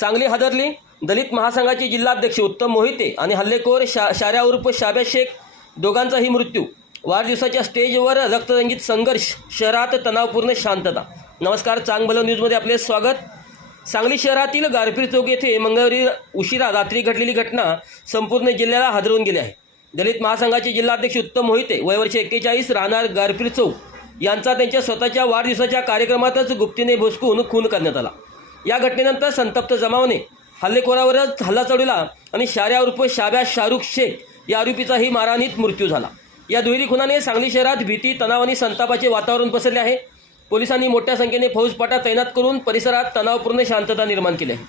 सांगली हादरली. दलित महासंघाचे जिल्हाध्यक्ष उत्तम मोहिते आणि हल्लेखोर शा शाऱ्या उर्फ शाब्या शेख दोघांचाही मृत्यू. वाढदिवसाच्या स्टेजवर रक्तरंजित संघर्ष शहरात तणावपूर्ण शांतता. नमस्कार चांगभलं न्यूजमध्ये आपले स्वागत. सांगली शहरातील गारपीर चौक येथे मंगळवारी उशिरा रात्री घडलेली घटना संपूर्ण जिल्ह्याला हादरवून गेली आहे. दलित महासंघाचे जिल्हाध्यक्ष उत्तम मोहिते वयवर्ष एक्केचाळीस राहणार गारपीर चौक. यांचा त्यांच्या स्वतःच्या वाढदिवसाच्या कार्यक्रमातच गुप्तीने भोसकून खून करण्यात आला. या घटनेनंतर संतप्त जमावने हल्लेखोरावरच हल्ला चढवला आणि शाऱ्या उर्फ शाब्या शाहरुख शेख या आरोपीचाही मारहाणीत मृत्यू झाला. या दुहेरी खुनाने सांगली शहरात भीती तणाव आणि संतापाचे वातावरण पसरले आहे. पोलिसांनी मोठ्या संख्येने फौजपाटा तैनात करून परिसरात तणावपूर्ण शांतता निर्माण केली आहे.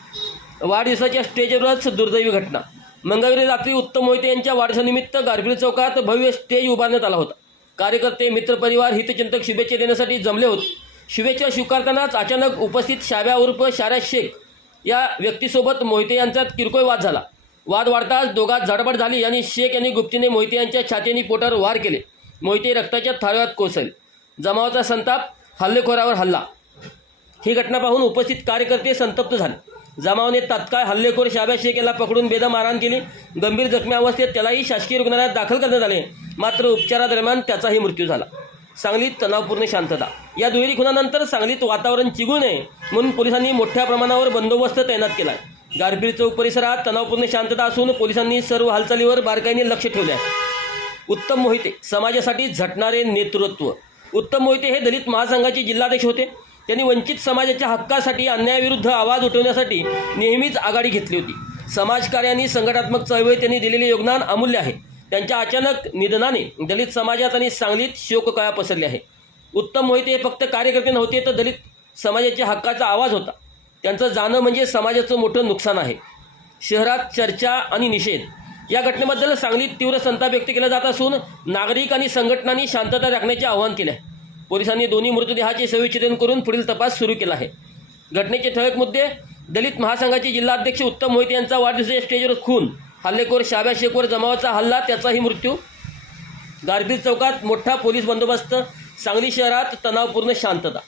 वाढदिवसाच्या स्टेजवरच दुर्दैवी घटना. मंगळवारी रात्री उत्तम मोहिते यांच्या वाढदिवसानिमित्त गारपीर चौकात भव्य स्टेज उभारण्यात आला होता. कार्यकर्ते मित्रपरिवार हितचिंतक शुभेच्छा देण्यासाठी जमले होते. शुभेच्छा स्वीकारतानाच अचानक उपस्थित शाब्या उर्फ शाऱ्या शेख या व्यक्तीसोबत मोहिते यांचा किरकोळ वाद झाला. वाद वाढताच दोघात झडपड झाली आणि शेख यांनी गुप्तीने मोहिते यांच्या छातीने पोटावर वार केले. मोहिते रक्ताच्या थारोळ्यात कोसळले. जमावाचा संताप हल्लेखोरावर हल्ला. ही घटना पाहून उपस्थित कार्यकर्ते संतप्त झाले. जमावाने तात्काळ हल्लेखोर शाब्या शेख याला पकडून बेदम मारहाण केली. गंभीर जखमी अवस्थेत त्यालाही शासकीय रुग्णालयात दाखल करण्यात आले. मात्र उपचारादरम्यान त्याचाही मृत्यू झाला. सांगलीत तणावपूर्ण शांतता. या दुहेरी खुनानंतर सांगलीत वातावरण चिघू नये म्हणून पोलिसांनी मोठ्या प्रमाणावर बंदोबस्त तैनात केला आहे गारपीर चौक परिसरात तणावपूर्ण शांतता असून पोलिसांनी सर्व हालचालीवर बारकाईने लक्ष ठेवले आहे उत्तम मोहिते समाजासाठी झटणारे नेतृत्व. उत्तम मोहिते हे दलित महासंघाचे जिल्हाध्यक्ष होते. त्यांनी वंचित समाजाच्या हक्कासाठी अन्यायाविरुद्ध आवाज उठवण्यासाठी नेहमीच आघाडी घेतली होती. समाजकार्य संघटनात्मक चळवळीत त्यांनी दिलेले योगदान अमूल्य आहे. त्यांच्या अचानक निधनाने दलित समाजात आणि सांगलीत शोककळा पसरली आहे. उत्तम मोहिते हे फक्त कार्यकर्ते नव्हते तर दलित समाजाच्या हक्काचा आवाज होता. त्यांचं जाणं म्हणजे समाजाचं मोठं नुकसान आहे. शहरात चर्चा आणि निषेध या घटनेबद्दल सांगलीत तीव्र संताप व्यक्त केला जात असून नागरिक आणि संघटनांनी शांतता राखण्याचे आवाहन केले आहे. पोलिसांनी दोन्ही मृतदेहाचे सविच्छेदन करून पुढील तपास सुरू केला आहे. घटनेचे ठळक मुद्दे दलित महासंघाचे जिल्हाध्यक्ष उत्तम मोहिते यांचा वाढदिवसाच्या स्टेजवर खून हल्लेखोर शाब्या शेखवर जमावाचा हल्ला त्याचाही मृत्यू. गारबीर चौकात मोठा पोलीस बंदोबस्त सांगली शहरात तणावपूर्ण शांतता.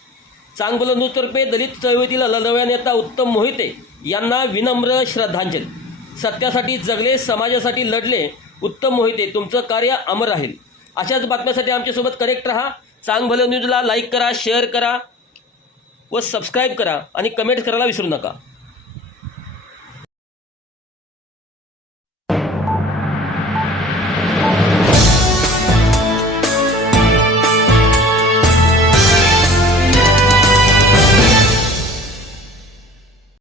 चांगलं न्यूजतर्फे दलित चळवळीतील लढव्या नेता उत्तम मोहिते यांना विनम्र श्रद्धांजली. सत्यासाठी जगले समाजासाठी लढले उत्तम मोहिते तुमचं कार्य अमर राहील. अशाच बातम्यासाठी आमच्यासोबत कनेक्ट राहा. चांगभलं न्यूजला लाईक करा शेअर करा व सबस्क्राईब करा आणि कमेंट करायला विसरू नका.